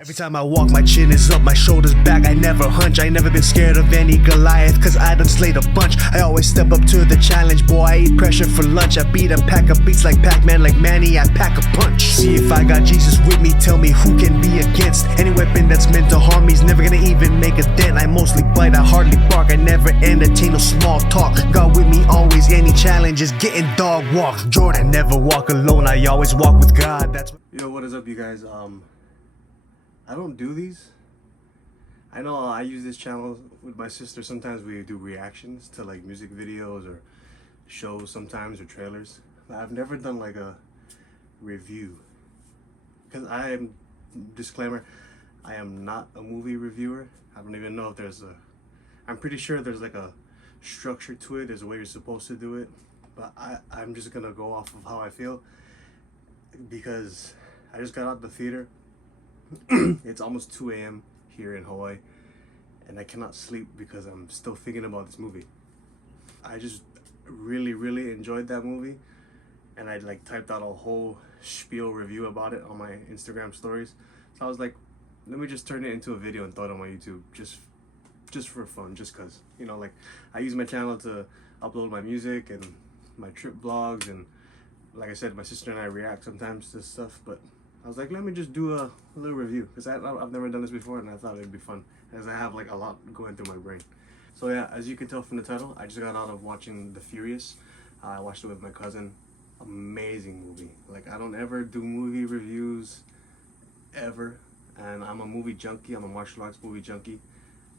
Every time I walk, my chin is up, my shoulders back, I never hunch. I ain't never been scared of any Goliath, cause I done slayed a bunch. I always step up to the challenge, boy, I eat pressure for lunch. I beat a pack of beats like Pac-Man, like Manny, I pack a punch. See if I got Jesus with me, tell me who can be against. Any weapon that's meant to harm me's never gonna even make a dent. I mostly bite, I hardly bark, I never entertain no small talk. God with me always, any challenge is getting dog walked. Jordan, never walk alone, I always walk with God. That's Yo, what is up, you guys? I don't do these. I know I use this channel with my sister. Sometimes we do reactions to like music videos or shows sometimes, or trailers. But I've never done like a review, because I am, disclaimer, I am not a movie reviewer. I don't even know if there's a, I'm pretty sure there's like a structure to it, there's a way you're supposed to do it, but I'm just gonna go off of how I feel, because I just got out of the theater. It's almost 2 a.m. here in Hawaii, and I cannot sleep because I'm still thinking about this movie. I just really enjoyed that movie, and I like typed out a whole spiel review about it on my Instagram stories. So I was like, let me just turn it into a video and throw it on my YouTube, just for fun, just cause, you know, like I use my channel to upload my music and my trip vlogs, and like I said, my sister and I react sometimes to stuff, but I was like, let me just do a little review, because I've never done this before, and I thought it'd be fun, as I have like a lot going through my brain. So yeah, as you can tell from the title, I just got out of watching The Furious. I watched it with my cousin. Amazing movie. Like, I don't ever do movie reviews, ever, and I'm a movie junkie. I'm a martial arts movie junkie.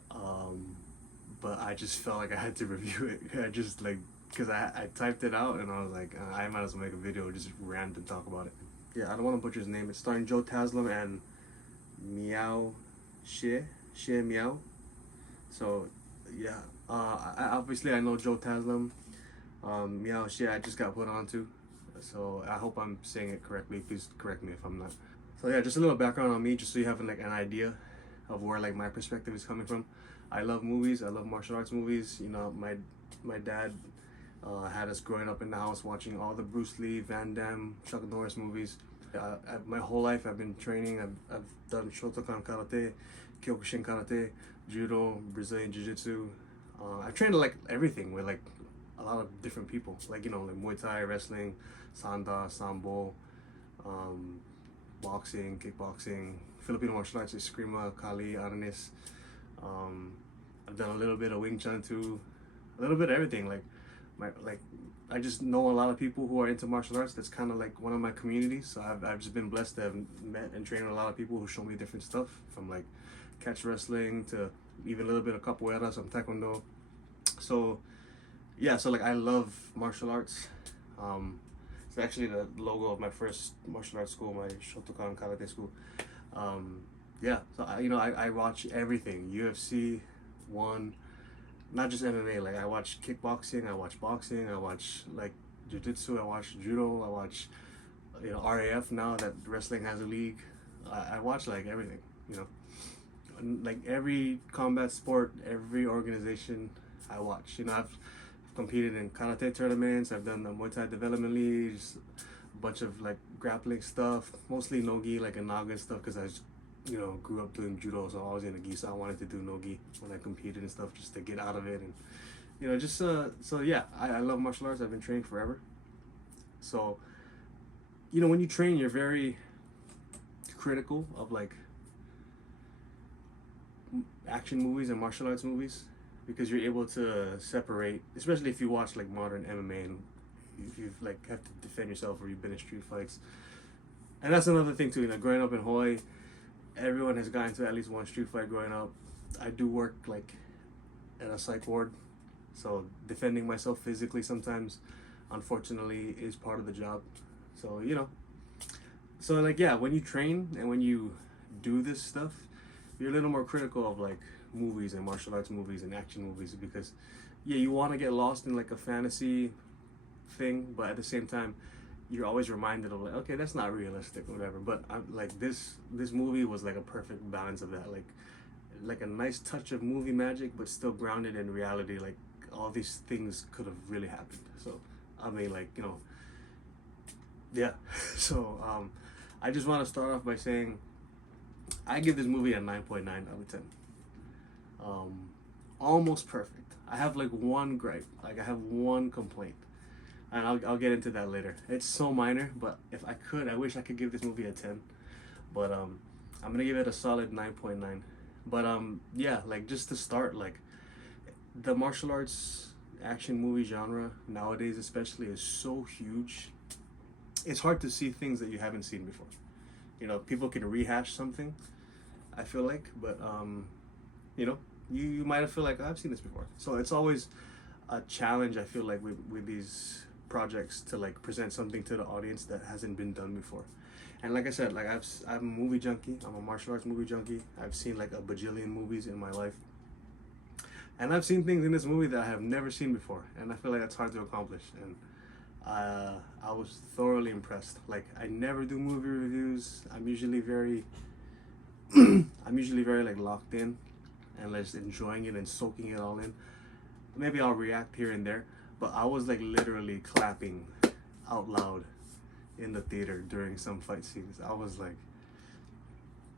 But I just felt like I had to review it. I just like, because I typed it out, and I was like, I might as well make a video, just rant and talk about it. Yeah, I don't want to butcher his name. It's starring Taslim and Miao, Miao. So yeah, obviously I know Taslim. Miao I just got put on to, so I hope I'm saying it correctly. Please correct me if I'm not. So yeah, just a little background on me, just so you have like an idea of where like my perspective is coming from. I love movies. I love martial arts movies. You know, my dad had us growing up in the house watching all the Bruce Lee, Van Damme, Chuck Norris movies. My whole life I've been training. I've done Shotokan Karate, Kyokushin Karate, Judo, Brazilian Jiu-Jitsu. I've trained like everything with like a lot of different people. Like, you know, like Muay Thai, wrestling, Sanda, Sambo, boxing, kickboxing, Filipino martial arts, Eskrima, Kali, Aranis. I've done a little bit of Wing Chun too. A little bit of everything. I just know a lot of people who are into martial arts. That's kind of like one of my communities. So I've just been blessed to have met and trained with a lot of people who show me different stuff, from like catch wrestling to even a little bit of capoeira, some taekwondo. So yeah, so like I love martial arts. It's actually the logo of my first martial arts school, my Shotokan Karate school. Yeah, so I watch everything. UFC, not just MMA, like I watch kickboxing, I watch boxing, I watch like jiu-jitsu, I watch judo, I watch, you know, RAF now that wrestling has a league. I watch like everything, you know, like every combat sport, every organization I watch. You know, I've competed in karate tournaments, I've done the Muay Thai development leagues, a bunch of like grappling stuff, mostly no-gi, like a naga stuff, because I just, you know, grew up doing judo, so I was in a gi, so I wanted to do no-gi when I competed and stuff, just to get out of it. And, you know, just so yeah, I love martial arts. I've been training forever. So, you know, when you train, you're very critical of like action movies and martial arts movies, because you're able to separate, especially if you watch like modern MMA, and if you like have to defend yourself, or you've been in street fights. And that's another thing too, you know, growing up in Hawaii, everyone has gotten to at least one street fight growing up. I do work like at a psych ward, so defending myself physically sometimes, unfortunately, is part of the job. So, you know, so like, yeah, when you train and when you do this stuff, you're a little more critical of like movies and martial arts movies and action movies, because yeah, you want to get lost in like a fantasy thing, but at the same time, you're always reminded of like, okay, that's not realistic or whatever. But like this movie was like a perfect balance of that, like a nice touch of movie magic, but still grounded in reality. Like all these things could have really happened. So I mean, like, you know, yeah. So I just want to start off by saying I give this movie a 9.9 out of 10. Almost perfect. I have like one gripe, like I have one complaint, and I'll get into that later. It's so minor, but if I could, I wish I could give this movie a 10. But I'm gonna give it a solid 9.9. But yeah, like just to start, like the martial arts action movie genre nowadays especially is so huge. It's hard to see things that you haven't seen before. You know, people can rehash something, I feel like, but you know, you might have feel like, oh, I've seen this before. So it's always a challenge, I feel like, with these projects to like present something to the audience that hasn't been done before. And like I said, like I'm a movie junkie. I'm a martial arts movie junkie. I've seen like a bajillion movies in my life, and I've seen things in this movie that I have never seen before, and I feel like that's hard to accomplish. And I was thoroughly impressed. Like, I never do movie reviews. I'm usually very like locked in and just enjoying it and soaking it all in. Maybe I'll react here and there, but I was like literally clapping out loud in the theater during some fight scenes. I was like,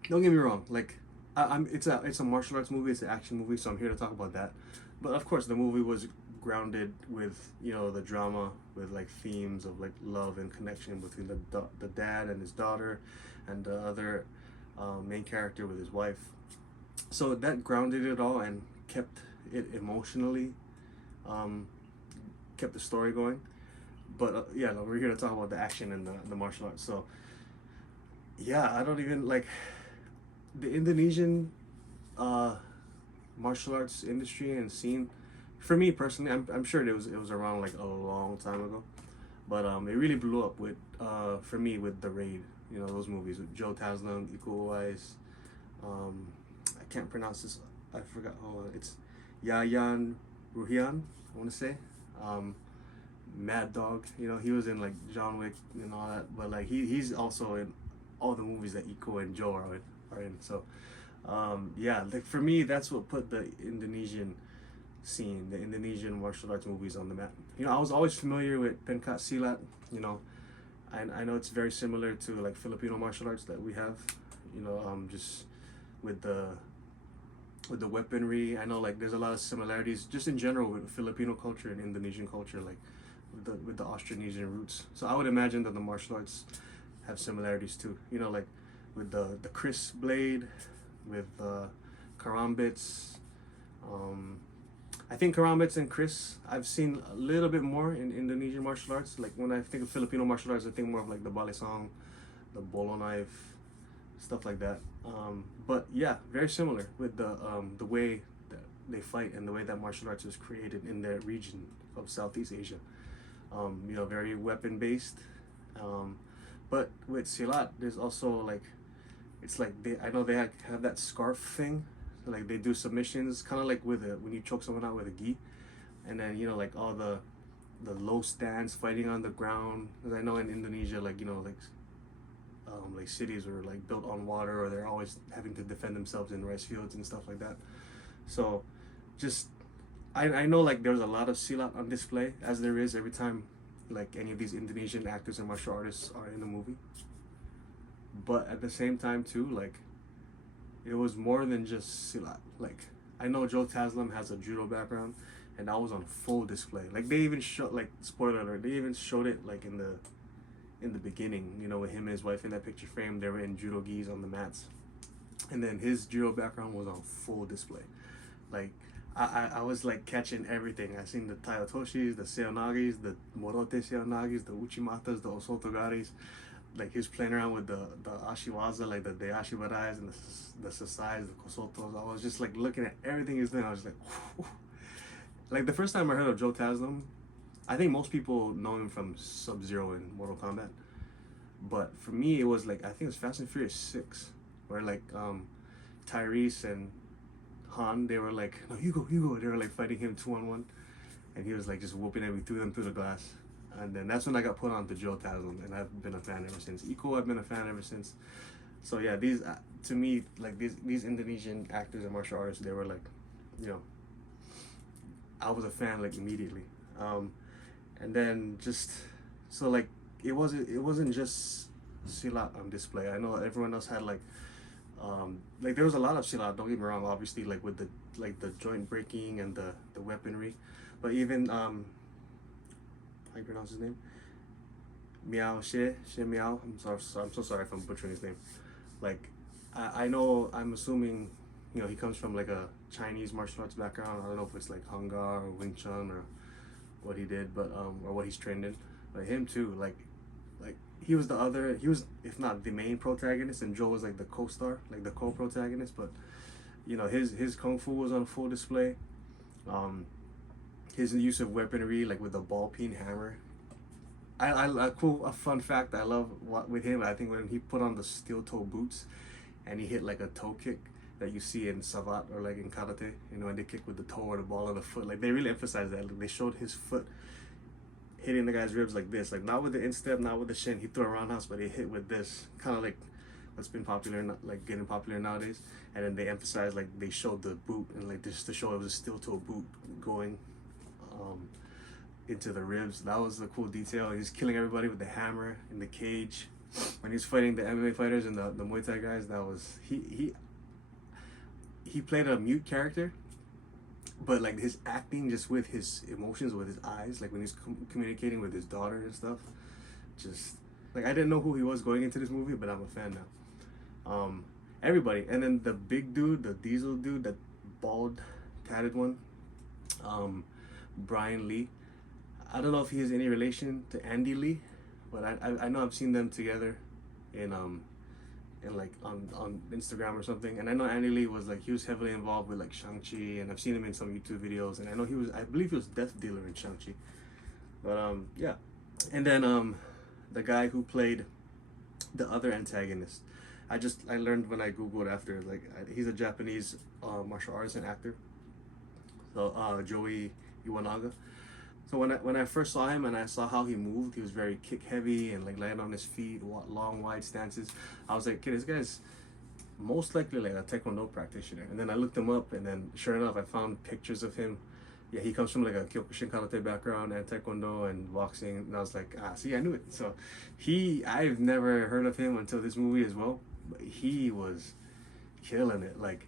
don't get me wrong, like it's a martial arts movie, it's an action movie, so I'm here to talk about that. But of course, the movie was grounded with, you know, the drama, with like themes of like love and connection between the dad and his daughter, and the other main character with his wife. So that grounded it all and kept it emotionally, kept the story going. But yeah, no, we're here to talk about the action and the martial arts. So yeah, I don't even like the Indonesian martial arts industry and scene. For me personally, I'm sure it was around like a long time ago, but it really blew up with for me with The Raid. You know, those movies with Joe Taslim, Iko Uwais. I can't pronounce this. I forgot. Oh, it's Yayan Ruhian, I want to say. Mad Dog. You know, he was in like John Wick and all that. But like he's also in all the movies that Iko and Joe are in. So yeah, like for me, that's what put the Indonesian scene, the Indonesian martial arts movies on the map. You know, I was always familiar with Pencak Silat. You know, I know it's very similar to like Filipino martial arts that we have. You know, just with the weaponry. I know like there's a lot of similarities just in general with Filipino culture and Indonesian culture, like with the Austronesian roots. So I would imagine that the martial arts have similarities too. You know, like with the Chris blade, with Karambits. I think Karambits and Chris I've seen a little bit more in Indonesian martial arts. Like when I think of Filipino martial arts, I think more of like the balisong, the bolo knife, stuff like that. But yeah, very similar with the way that they fight and the way that martial arts is created in their region of Southeast Asia. You know, very weapon based. But with Silat, there's also like, it's like I know they have that scarf thing. So like they do submissions, kind of like with when you choke someone out with a gi, and then, you know, like all the low stands, fighting on the ground. Because I know in Indonesia, like, you know, like cities are like built on water, or they're always having to defend themselves in rice fields and stuff like that. So just I know like there's a lot of silat on display, as there is every time like any of these Indonesian actors and martial artists are in a movie. But at the same time too, like it was more than just silat. Like I know Joe Taslim has a judo background, and that was on full display. Like they even showed, like, spoiler alert, they even showed it like in the beginning, you know, with him and his wife in that picture frame. They were in judo gis on the mats, and then his judo background was on full display. Like I was like catching everything. I seen the Tayotoshis, the Seonagis, the Morote Seonagis, the Uchimatas, the Osotogaris. Like he was playing around with the Ashiwaza, like the Ashibarais and the Sasais, the Kosotos. I was just like looking at everything he's doing. I was like, whew. Like the first time I heard of Joe Taslim, I think most people know him from Sub-Zero in Mortal Kombat. But for me, it was like, I think it was Fast and Furious 6, where like Tyrese and Han, they were like, no, you go. They were like fighting him 2-on-1, and he was like just whooping them, threw them through the glass. And then that's when I got put on to Joe Taslim, and I've been a fan ever since. Iko, I've been a fan ever since. So yeah, these to me, like these Indonesian actors and martial artists, they were like, you know, I was a fan like immediately. And then just so like it wasn't just silat on display. I know everyone else had like Like there was a lot of silat, don't get me wrong, obviously, like with the joint breaking and the weaponry, but even how you pronounce his name? Miao, Miao. I'm so sorry if I'm butchering his name. Like I know, I'm assuming, you know, he comes from like a Chinese martial arts background. I don't know if it's like Hung Gar or Wing Chun or what he did, but or what he's trained in. But him too, like he was if not the main protagonist, and Joe was like the co-star, like the co-protagonist. But you know, his kung fu was on full display. His use of weaponry, like with the ball peen hammer. A fun fact I love with him, I think when he put on the steel toe boots and he hit like a toe kick that you see in Savat or like in karate, you know, when they kick with the toe or the ball of the foot, like they really emphasized that. Like, they showed his foot hitting the guy's ribs like this, like not with the instep, not with the shin. He threw a roundhouse, but he hit with this, kind of like what's been popular, like getting popular nowadays. And then they emphasized, like they showed the boot, and like just to show it was a steel toe boot going into the ribs. That was a cool detail. He's killing everybody with the hammer in the cage. When he's fighting the MMA fighters and the Muay Thai guys, that was he played a mute character, but like his acting just with his emotions, with his eyes, like when he's communicating with his daughter and stuff, just like I didn't know who he was going into this movie, but I'm a fan now. Everybody, and then the big dude, the diesel dude, that bald tatted one, Brian Lee. I don't know if he has any relation to Andy Lee, but I know I've seen them together in like on Instagram or something. And I know Andy Lee was like, he was heavily involved with like Shang-Chi, and I've seen him in some YouTube videos, and I know I believe he was Death Dealer in Shang-Chi. But yeah. And then the guy who played the other antagonist, I learned when I googled after, like he's a Japanese martial artist and actor. So Joey Iwanaga. So when I first saw him and I saw how he moved, he was very kick heavy and like laying on his feet, long wide stances. I was like, okay, this guy's most likely like a Taekwondo practitioner. And then I looked him up, and then sure enough, I found pictures of him. Yeah, he comes from like a Kyokushin karate background and Taekwondo and boxing. And I was like, see, I knew it. So I've never heard of him until this movie as well. But he was killing it. Like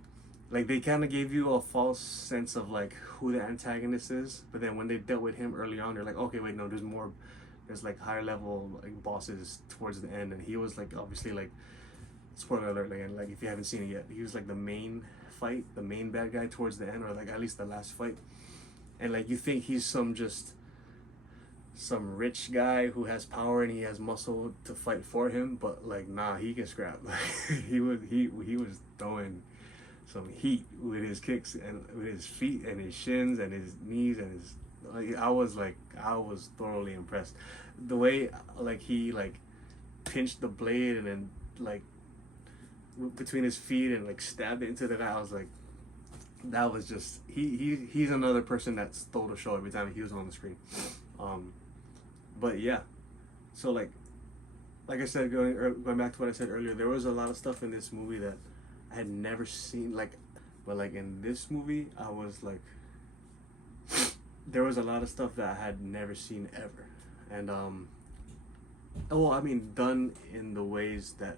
they kind of gave you a false sense of like who the antagonist is, but then when they dealt with him early on, they're like, okay, wait, no, there's more. There's like higher level like bosses towards the end, and he was like obviously like, spoiler alert again, like if you haven't seen it yet, he was like the main fight, the main bad guy towards the end, or like at least the last fight. And like you think he's some rich guy who has power and he has muscle to fight for him, but like nah, he can scrap. he was throwing some heat with his kicks and with his feet and his shins and his knees and his I was thoroughly impressed. The way like he like pinched the blade and then like between his feet and like stabbed it into the guy, I was like, that was just he's another person that stole the show every time he was on the screen. But yeah, so like I said, going back to what I said earlier, there was a lot of stuff in this movie that I had never seen, but like in this movie, I was like, there was a lot of stuff that I had never seen ever, and I mean, done in the ways that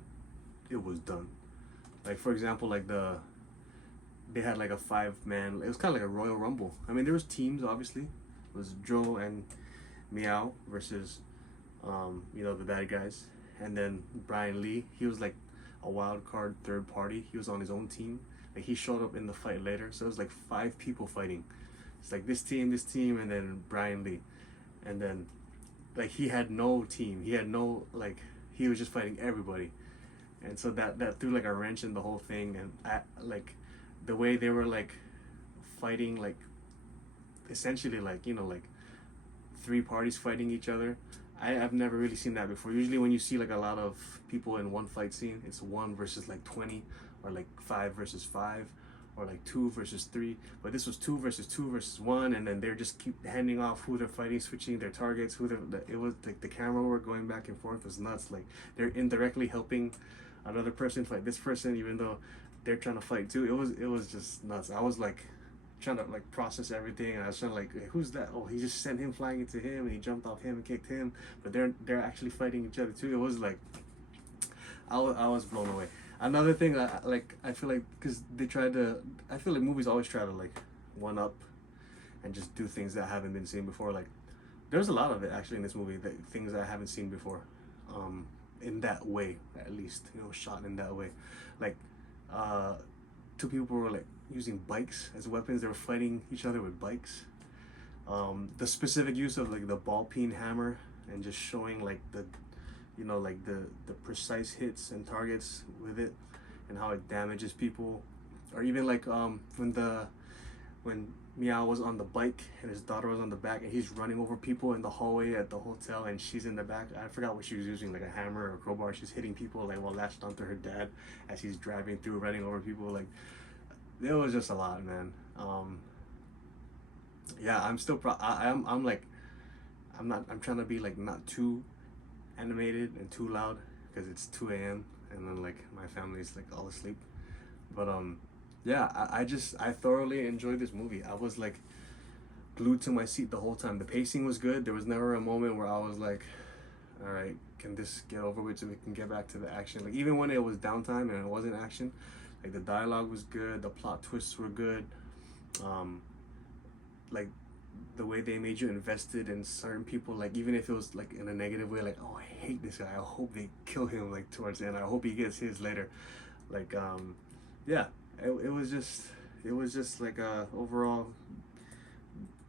it was done. Like for example, like they had like a 5-man. It was kind of like a Royal Rumble. I mean, there was teams obviously. It was Joe and Miao versus the bad guys, and then Brian Lee. He was like a wild card third party. He was on his own team. Like he showed up in the fight later, so it was like 5 people fighting. It's like this team, and then Brian Lee, and then like he had no team. He had no like he was just fighting everybody, and so that threw like a wrench in the whole thing. And like the way they were like fighting, like essentially like like 3 parties fighting each other. I've never really seen that before. Usually when you see like a lot of people in one fight scene, it's 1 versus like 20, or like 5 versus 5, or like 2 versus 3. But this was 2 versus 1, and then they're just keep handing off who they're fighting, switching their targets. It was like the camera work going back and forth was nuts. Like they're indirectly helping another person fight this person, even though they're trying to fight too. It was just nuts. I was like trying to like process everything, and I was trying to like, who's that? Oh, he just sent him flying into him, and he jumped off him and kicked him, but they're actually fighting each other too. It was like I was blown away. Another thing I feel like, because they tried to, I feel like movies always try to like one up and just do things that haven't been seen before. Like there's a lot of it actually in this movie, that things that I haven't seen before, in that way, at least, you know, shot in that way. Like two people were like using bikes as weapons. They were fighting each other with bikes. The specific use of like the ball peen hammer and just showing like the, you know, like the precise hits and targets with it and how it damages people. Or even like when Miao was on the bike and his daughter was on the back and he's running over people in the hallway at the hotel and she's in the back. I forgot what she was using, like a hammer or a crowbar. She's hitting people like while latched onto her dad as he's driving through, running over people. Like it was just a lot, man. Yeah, I'm still I'm like, I'm trying to be like not too animated and too loud because it's 2 a.m. and then like my family's like all asleep. But yeah, I thoroughly enjoyed this movie. I was like glued to my seat the whole time. The pacing was good. There was never a moment where I was like, all right, can this get over with so we can get back to the action? Like even when it was downtime and it wasn't action, like the dialogue was good, the plot twists were good. Like the way they made you invested in certain people, like even if it was like in a negative way, like, oh, I hate this guy, I hope they kill him like towards the end, I hope he gets his later. Like yeah, it was just like a overall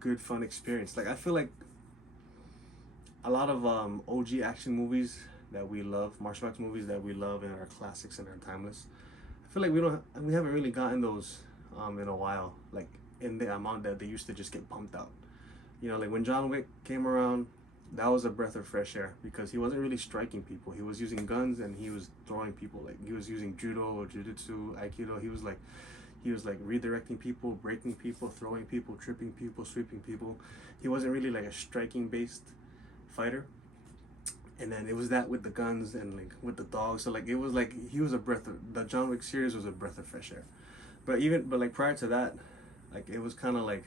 good fun experience. Like I feel like a lot of OG action movies that we love, martial arts movies that we love and are classics and are timeless, I feel like we haven't really gotten those in a while, like in the amount that they used to just get pumped out. You know, like when John Wick came around, that was a breath of fresh air because he wasn't really striking people. He was using guns and he was throwing people. Like he was using judo or jiu-jitsu, aikido. He was like redirecting people, breaking people, throwing people, tripping people, sweeping people. He wasn't really like a striking based fighter. And then it was that with the guns and like with the dogs. So like it was like he was a breath of, the John Wick series was a breath of fresh air. But like prior to that, like it was kind of like,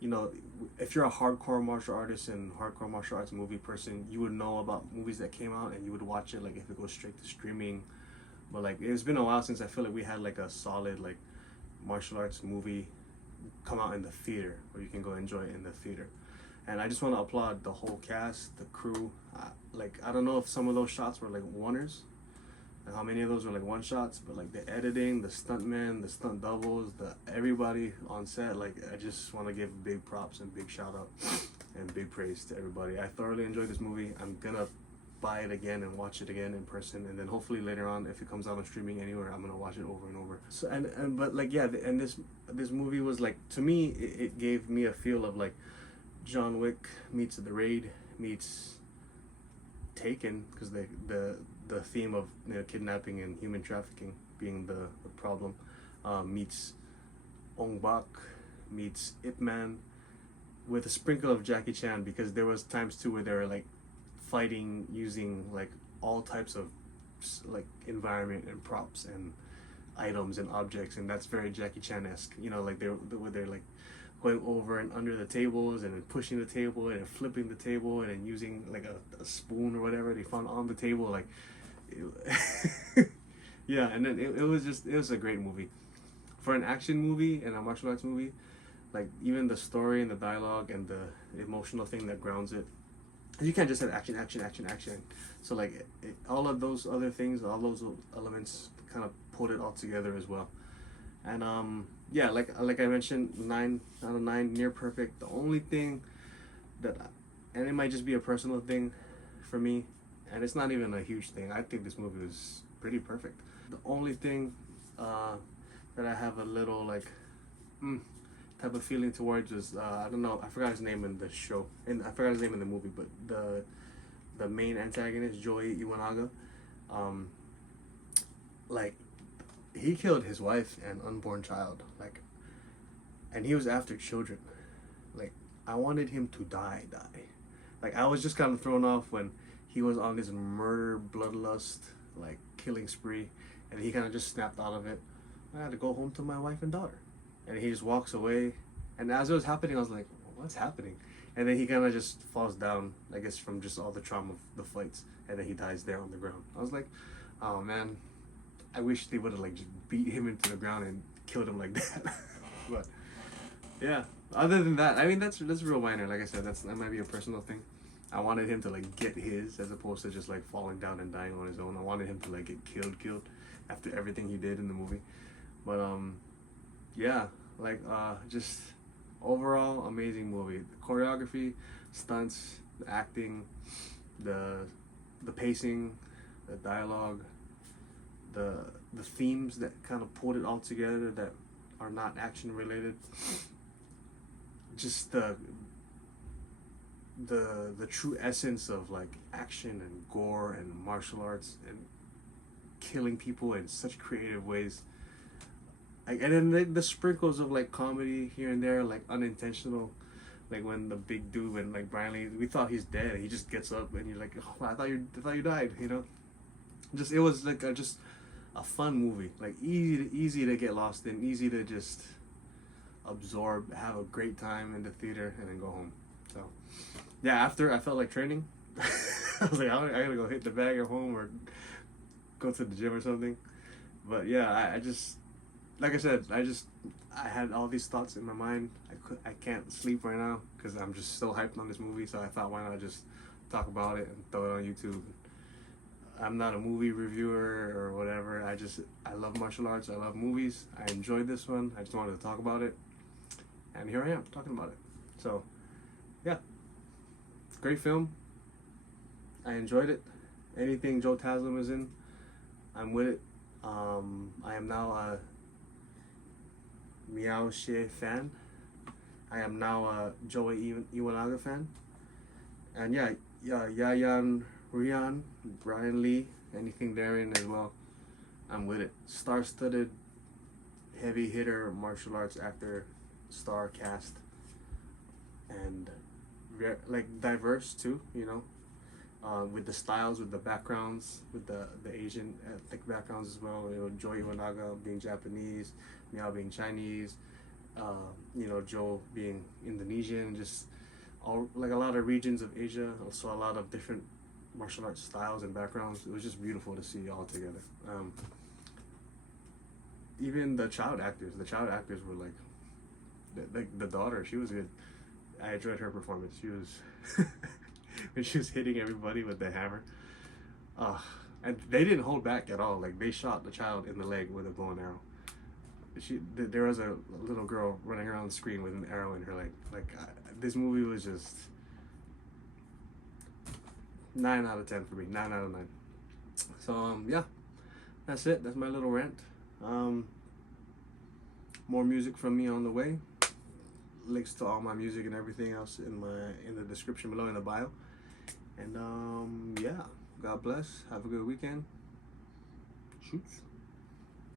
you know, if you're a hardcore martial artist and hardcore martial arts movie person, you would know about movies that came out and you would watch it like if it goes straight to streaming. But like it's been a while since I feel like we had like a solid like martial arts movie come out in the theater where you can go enjoy it in the theater. And I just want to applaud the whole cast, the crew. Like I don't know if some of those shots were like oneers, and how many of those were like one shots, but like the editing, the stuntmen, the stunt doubles, everybody on set, like I just want to give big props and big shout out and big praise to everybody. I thoroughly enjoyed this movie. I'm gonna buy it again and watch it again in person, and then hopefully later on, if it comes out on streaming anywhere, I'm gonna watch it over and over. So but like yeah, and this movie was like, to me, it gave me a feel of like John Wick meets The Raid meets Taken, because the theme of, you know, kidnapping and human trafficking being the problem, meets Ong Bak, meets Ip Man, with a sprinkle of Jackie Chan, because there was times too where they were like fighting using like all types of like environment and props and items and objects, and that's very Jackie Chan-esque. You know, like they're like going over and under the tables and then pushing the table and then flipping the table and then using like a spoon or whatever they found on the table, like yeah. And then it was a great movie for an action movie and a martial arts movie. Like even the story and the dialogue and the emotional thing that grounds it, you can't just have action. So like all of those other things, all those elements kind of put it all together as well. And yeah, like I mentioned, 9 out of 9, near perfect. The only thing and it might just be a personal thing for me, and it's not even a huge thing. I think this movie was pretty perfect. The only thing that I have a little like type of feeling towards is I don't know, I forgot his name in the show, and I forgot his name in the movie, but the main antagonist, Joey Iwanaga, like he killed his wife and unborn child, like, and he was after children. Like I wanted him to die. Like I was just kind of thrown off when he was on this murder, bloodlust, like killing spree, and he kind of just snapped out of it. I had to go home to my wife and daughter, and he just walks away. And as it was happening, I was like, what's happening? And then he kind of just falls down, I guess from just all the trauma of the fights, and then he dies there on the ground. I was like, oh man, I wish they would have like just beat him into the ground and killed him like that. But yeah, other than that, I mean that's real minor. Like I said, that might be a personal thing. I wanted him to like get his as opposed to just like falling down and dying on his own. I wanted him to like get killed after everything he did in the movie. But yeah, like just overall amazing movie. The choreography, stunts, the acting, the pacing, the dialogue, the themes that kind of pulled it all together that are not action related. Just the true essence of like action and gore and martial arts and killing people in such creative ways. Like, and then the sprinkles of like comedy here and there, like unintentional, like when the big dude, when like Brian Lee, we thought he's dead, and he just gets up and you're like, oh, I thought you died, you know. Just it was like just a fun movie, like easy to get lost in, easy to just absorb, have a great time in the theater, and then go home. So yeah, after I felt like training. I was like, I gotta go hit the bag at home or go to the gym or something. But yeah, I just, like I said, I had all these thoughts in my mind. I can't sleep right now because I'm just so hyped on this movie. So I thought, why not just talk about it and throw it on YouTube. I'm not a movie reviewer or whatever. I love martial arts. I love movies. I enjoyed this one. I just wanted to talk about it, and here I am talking about it. So yeah, great film. I enjoyed it. Anything Joe Taslim is in, I'm with it. I am now a Miao fan. I am now a Joey Iwanaga fan. And yeah, Yayan Rian, Brian Lee, anything therein as well, I'm with it. Star-studded, heavy hitter martial arts actor, star cast, and like diverse too, you know. With the styles, with the backgrounds, with the Asian ethnic backgrounds as well. You know, Joey Iwanaga being Japanese, Miao being Chinese, you know, Joe being Indonesian, just all like a lot of regions of Asia. Also a lot of different martial arts styles and backgrounds. It was just beautiful to see all together. Even the child actors were like the daughter. She was good. I enjoyed her performance. She was. When she was hitting everybody with the hammer, and they didn't hold back at all. Like they shot the child in the leg with a bow and arrow. There was a little girl running around the screen with an arrow in her leg. This movie was just 9 out of 10 for me. 9 out of 9. So yeah, that's it. That's my little rant. More music from me on the way. Links to all my music and everything else in the description below in the bio. And yeah, God bless. Have a good weekend. Shoots.